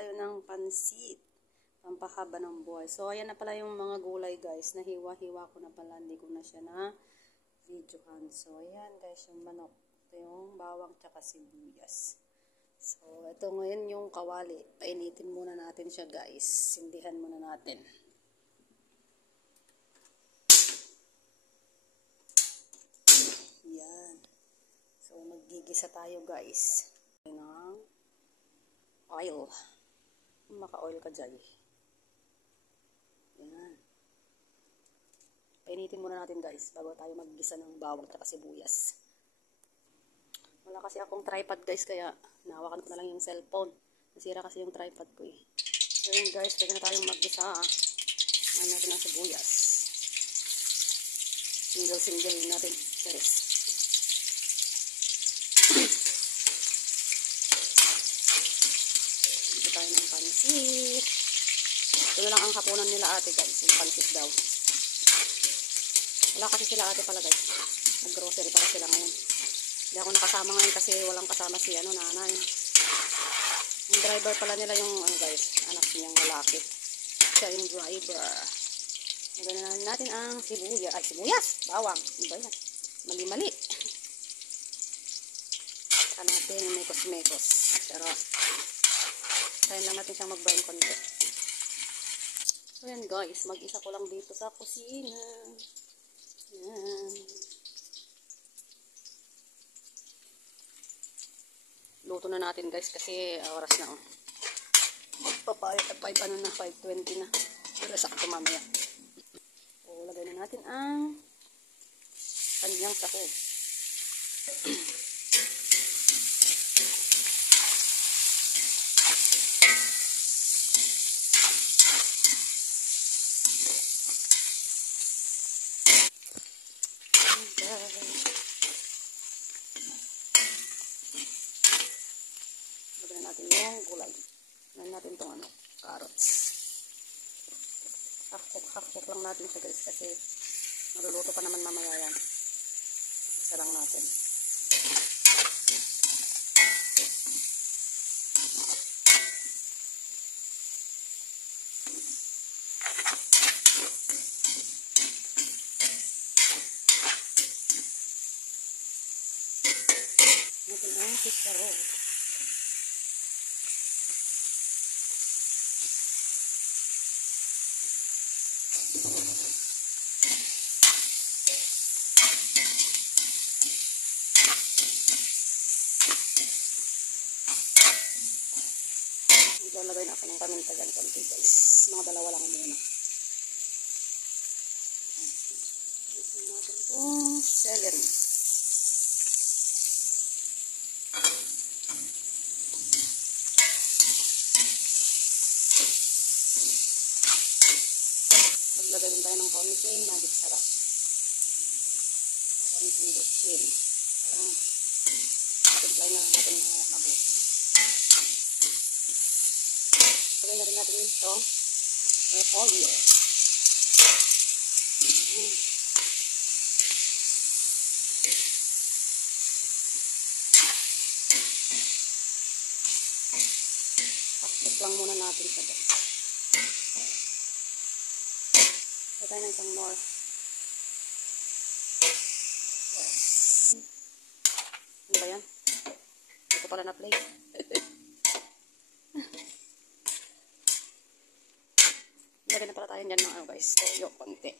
tayo ng pansit. Pampahaba ng buhay. So, ayan na pala yung mga gulay guys. Nahiwa-hiwa ko na pala. Hindi ko na siya na videohan. So, ayan guys yung manok. Ito yung bawang tsaka sibuyas. So, ito ngayon yung kawali. Painitin muna natin siya guys. Sindihan muna natin. Yan. So, maggigisa tayo guys. Ng oil. Maka-oil ka dyan. Yan. Painitin muna natin guys bago tayo maggisa ng bawang at sibuyas. Wala kasi akong tripod guys kaya nahawakan ko na lang yung cellphone. Nasira kasi yung tripod ko eh. So yun guys, pwede na tayong maggisa. Ngayon natin ang sibuyas. Single natin guys. Tayo ng pansit. Ito na lang ang hapunan nila ate guys, yung pansit daw. Wala kasi sila ate pala guys. Nag-grocery para sila ngayon. Hindi ako nakasama ngayon kasi walang kasama si nanay. Yung driver pala nila yung guys, anak niyang lalaki. Siya yung driver. Nagana natin ang sibuyas. Ay, sibuyas! Bawang. Ano ba yan? Mali-mali. Saka natin yung may kosmekos. Pero tayo lang natin siyang mag-burn konti. So yan guys, mag-isa ko lang dito sa kusina. Yan. Luto na natin guys kasi oras na papayat at 5:20 na. Pero sakto mamaya. So lagay na natin ang kanyang sahog. Lagyan natin yung gulay. Lagyan natin itong carrots. Hakok lang natin siya guys kasi maluluto pa naman mamaya yan. Isa lang natin. Natin ang chicharon. Lagay na ako ng paminta dyan konti guys. Mga dalawa lang muna. Lagyan natin itong celery. Maglagay din tayo ng konting magic sarap. Konting bitchin. Timplay na natin mabuti. Lagyan na rin natin ito. Oil. Pakit lang muna natin sa guys. Lagyan tayo ng isang more. Ano ba yan? Hindi ko pala na-play. Lagyan na pala tayo dyan ng guys. Toyo, konti.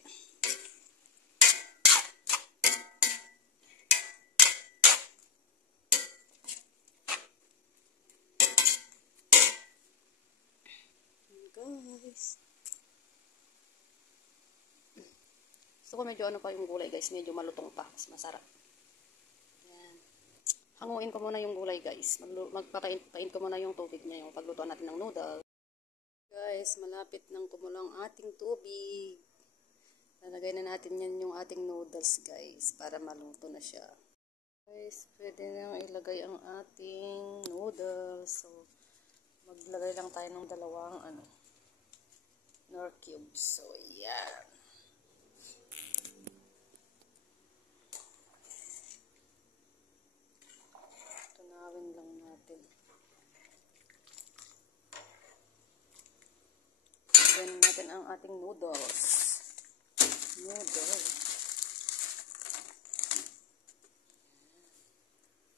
Guys. So kung medyo pa yung gulay guys. Medyo malutong pa. Mas masarap. Yan. Hanguin ko muna yung gulay guys. Magpapaint ko muna yung tubig niya. Yung paglutuan natin ng noodle. Guys, malapit nang kumulang ating tubig. Lalagay na natin yan yung ating noodles guys para maluto na siya. Guys, pwede nang ilagay ang ating noodles. So, maglagay lang tayo ng dalawang Knorr cubes. So, yan. Tunawin lang natin. natin ang ating noodles. Noodles.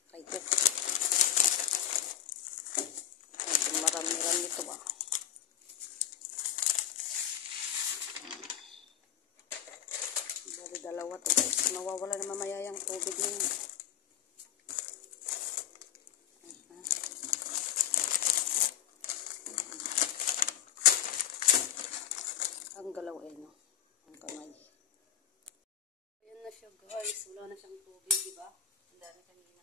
Try ko. Marami-rami ito ba? Bali dalawa to guys. Mawawala na mamaya yung tubig niya. Ang galaw eh, no? Ang kamay. Ayan na siya guys. Wala na siyang tubig, diba? Ang dami kanina.